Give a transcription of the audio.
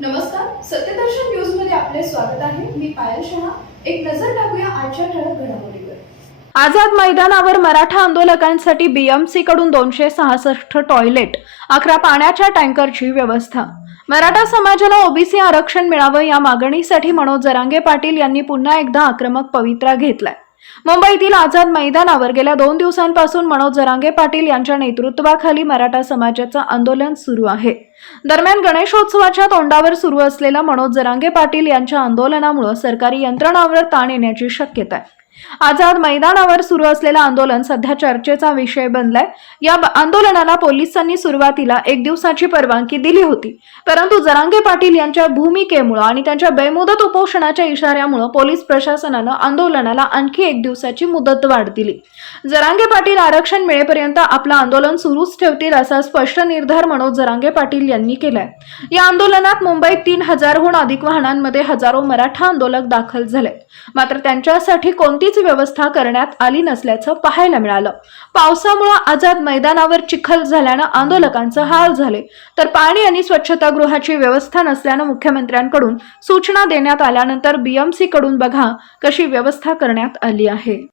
नमस्कार सत्यदर्शन न्यूजमध्ये आपले स्वागत आहे. मी पायल शहा. एक नजर टाकूया आजच्या ठळक घडामोडीवर. आझाद मैदानावर मराठा आंदोलकांसाठी बीएमसी कडून दोनशे सहासष्ट टॉयलेट अकरा पाण्याच्या टँकरची व्यवस्था. मराठा समाजाला ओबीसी आरक्षण मिळावं या मागणीसाठी मनोज जरांगे पाटील यांनी पुन्हा एकदा आक्रमक पवित्रा घेतलाय. मुंबईतील आझाद मैदानावर गेल्या दोन दिवसांपासून मनोज जरांगे पाटील यांच्या नेतृत्वाखाली मराठा समाजाचं आंदोलन सुरू आहे. दरम्यान गणेशोत्सवाच्या तोंडावर सुरू असलेल्या मनोज जरांगे पाटील यांच्या आंदोलनामुळे सरकारी यंत्रणांवर ताण येण्याची शक्यता आहे. आझाद मैदानावर सुरू असलेलं आंदोलन सध्या चर्चेचा विषय बनलाय. या आंदोलनाला पोलिसांनी सुरुवातीला एक दिवसाची परवानगी दिली होती. परंतु जरांगे पाटील यांच्या भूमिकेमुळे आणि त्यांच्या बेमुदत उपोषणाच्या इशाऱ्यामुळे पोलीस प्रशासनानं आंदोलनाला आणखी एक दिवसाची मुदत वाढ दिली जरांगे पाटील आरक्षण मिळेपर्यंत आपलं आंदोलन सुरूच ठेवतील असा स्पष्ट निर्धार मनोज जरांगे पाटील यांनी केलाय. या आंदोलनात मुंबईत तीन हजारहून अधिक वाहनांमध्ये हजारो मराठा आंदोलक दाखल झाले. मात्र त्यांच्यासाठी कोणती कोणतीच व्यवस्था करण्यात आली नसल्याचं पाहायला मिळालं. पावसामुळे आझाद मैदानावर चिखल झाल्यानं आंदोलकांचं हाल झाले. तर पाणी आणि स्वच्छतागृहाची व्यवस्था नसल्यानं मुख्यमंत्र्यांकडून सूचना देण्यात आल्यानंतर बीएमसी कडून बघा कशी व्यवस्था करण्यात आली आहे.